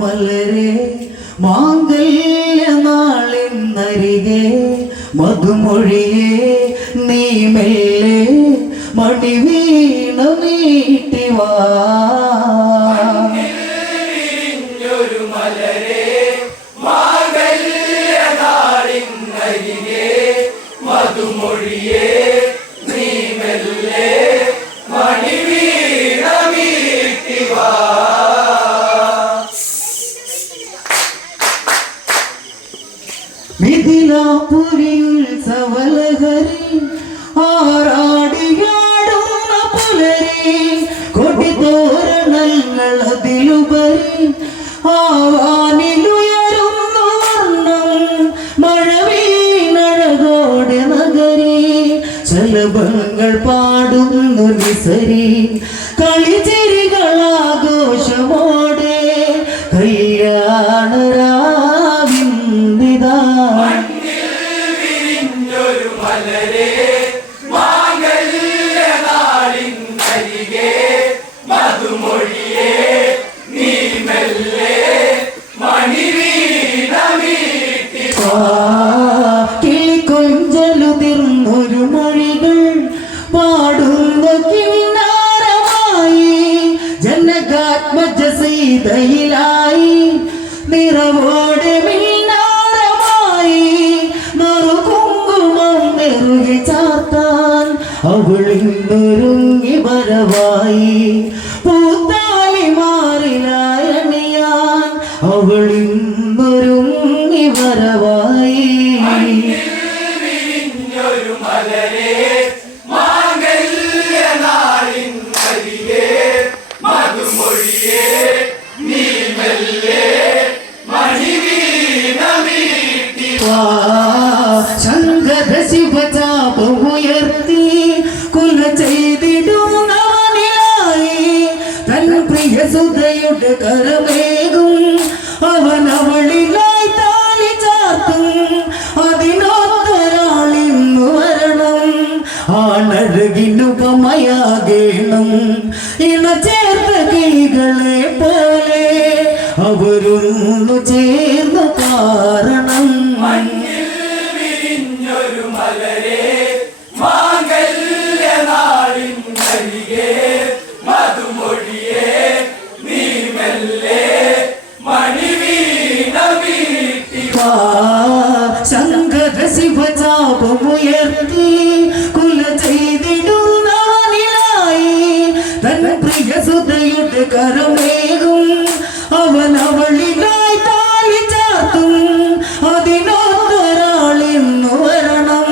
മലരെ മാംഗല്യ മധുമൊഴിയെ നീ മെല്ലെ മണിവീണ നീട്ടിവാ മിഥിലാപുരിയുത്സവലഹരി കൊടിതോരണങ്ങൾ അതിലുപരി ആവാനിലുയരുന്ന വർണം. മഴവീണഴകോടെ നഗരി ശലഭങ്ങൾ പാടുന്നു നിസരി. കളിചിരികളാഘോഷമോടെ കല്യാണരാവിന്ദിതാ കിന്നാരമായി ജനകാത്മജ സീതയിലായി നിറവോടെ മിന്നാരമായി മറുകുങ്കുമം നെറുകി ചാർത്താൻ അവളിന്നൊരുങ്ങി വരവായി. പൂത്താലി മാറിലായണിയാൻ അവളിന്നൊരുങ്ങി വരവായി. ആണഴകിനുപമയാകേണം ഇണ ചേർത്ത കിളികളെ പോലെ അവരൊന്നു ചേർന്ന കാരണം. ശങ്കര ശിവചാപമുയർത്തി കരമേകും. അവൻ അവളിനായി താലി ചാത്തും. അതിനൊത്തൊരാളിന്നു വരണം.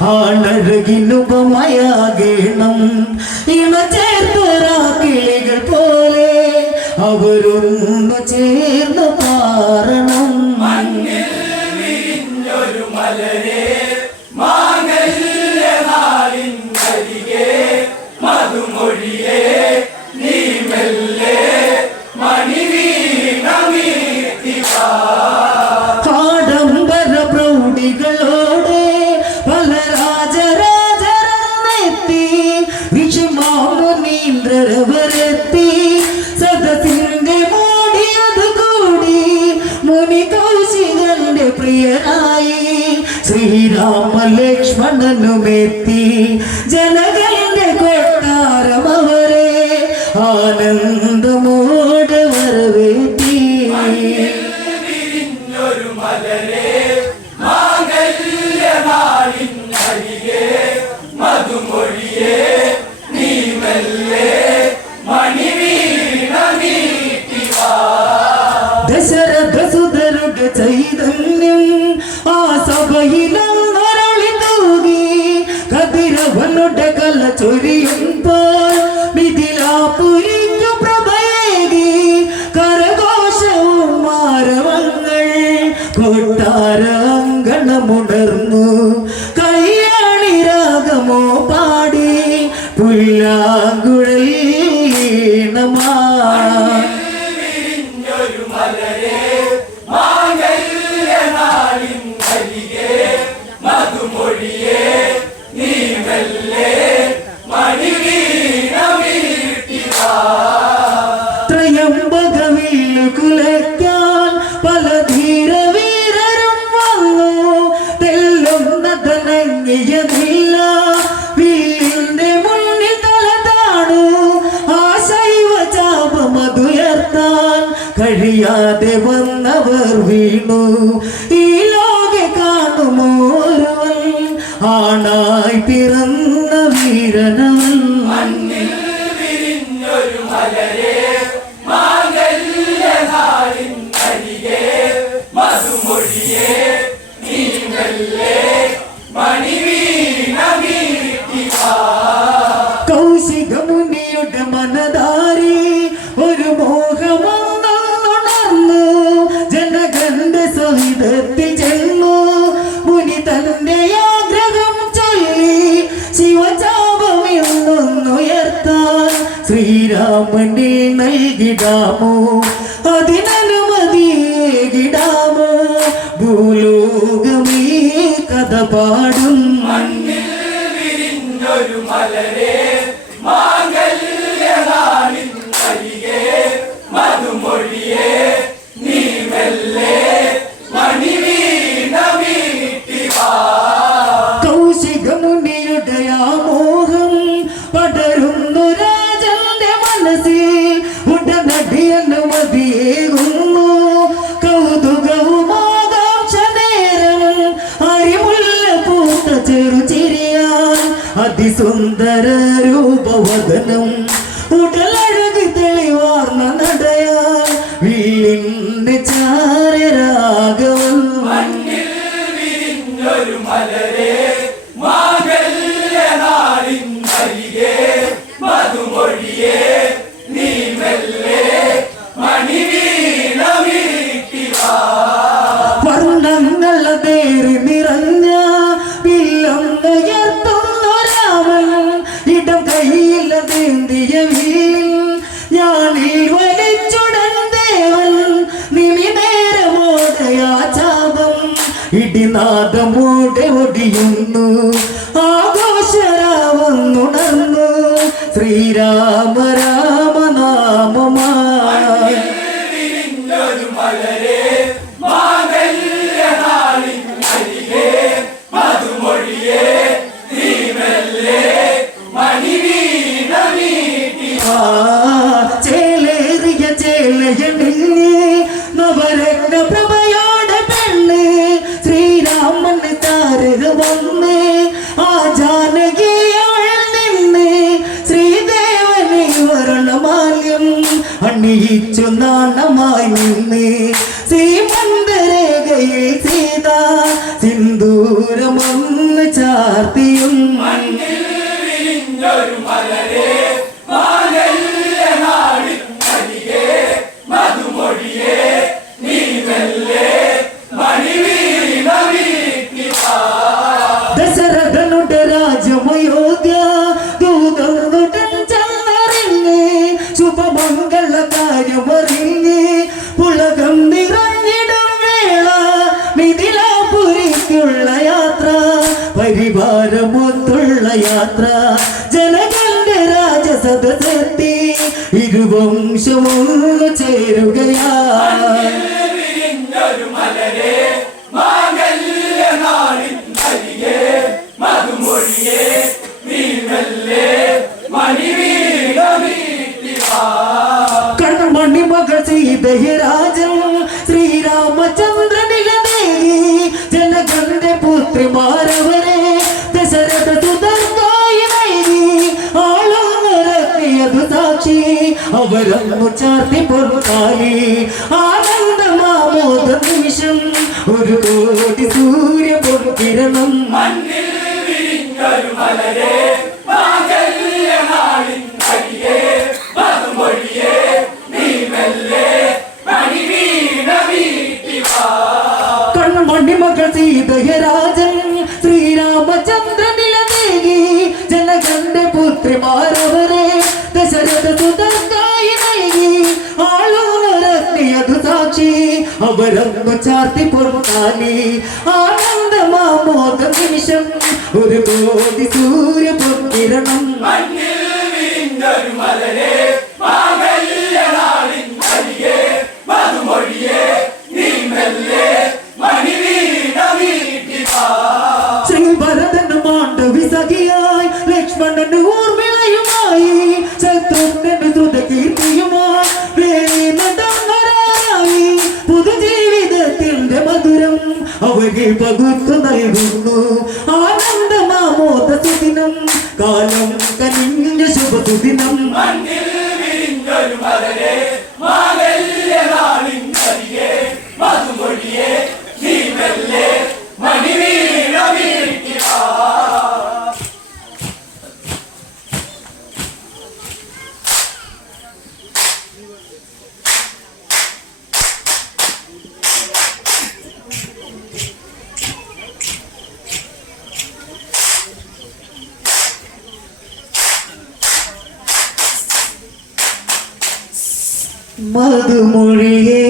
ആണഴകിനുപമയാകേണം. ഇണ ചേർത്തൊരാ കിളികൾ പോലെ അവരൊന്നു ചേർന്ന് പാറണം ആഡംബര പ്രൗഢികളോടെ പല രാജരാജരെത്തി വിഷമാമുനീന്ദ്രവരെത്തി സദസിന്റെ മോടിയത് കൂടി മുനി കൗശികന്റെ പ്രിയനായി ശ്രീരാമ ലക്ഷ്മണനുമെത്തി ജനകന്റെ കൊട്ടാരം അവരെ കൊട്ടാരങ്കണമുണർന്നു കയ്യാണി രാഗമോ പാടി പുല്ലാങ്കുഴൽ ഈണമാ ത്രയംബകവില്ലു കുലക്ക കഴിയാതെ വന്നവർ വീണു. ഈ ലോകെ കാണുമോരവൻ ആണായി പിറന്ന വീരനവൻ കൗശികമുനിയുടെ നൽകിടാമോ? അതിനനുമതിയേകിടാമോ? ഭൂലോകമേ കഥ പാടും. കൗശികമുനിയുടെ രൂപവദനം ഉടലഴകി തെളിവാർന്ന നടയാൽ വീടിന്റെ ചാരരാഗവൻ വർണങ്ങളതേറി ഇടിനാദമോടെ ആകാശരാമം ആഘോഷരാവുന്നുണർന്നു ശ്രീരാമ നാണമായി നിന്ന്. സീത സിന്ദൂരമൊന്ന് ചാർത്തിയും. കാര്യമറിഞ്ഞ് പുളകം നിറഞ്ഞിടും വേള. മിഥിലാപുരിക്കുള്ള യാത്ര പരിവാരമൊത്തുള്ള യാത്ര. ജനകന്റെ രാജസദസെത്തി ഇരുവംശമൊന്നു ചേരുകയാ. കൺമണി അവരന്നു ചാർത്തി പൊറുത്താലി ആനന്ദമാമോദ നിമിഷം ഒരു കോടി സൂര്യ പൊറുക്കിരണം കണ്ണുമണ്ണി മകൾ സീതയരാജൻ അവരങ്ങ് ചാർത്തി പൊറുക്കാലി ആനന്ദമാമോദ നിമിഷം ഒരു കോടി സൂര്യ പകുത്തു നൽകുന്നു ആനന്ദമാമോദ സുദിനം കാലം കനിഞ്ഞ ശുഭസുദിനം. മണ്ണിൽ വിരിഞ്ഞൊരു മലരെ മാങ്ങല്യനാളിന്നരികെ മധുമൊഴിയെ നീ മെല്ലെ മണിവീണ വീഴ്ത്തിയ മധുമൊഴിയേ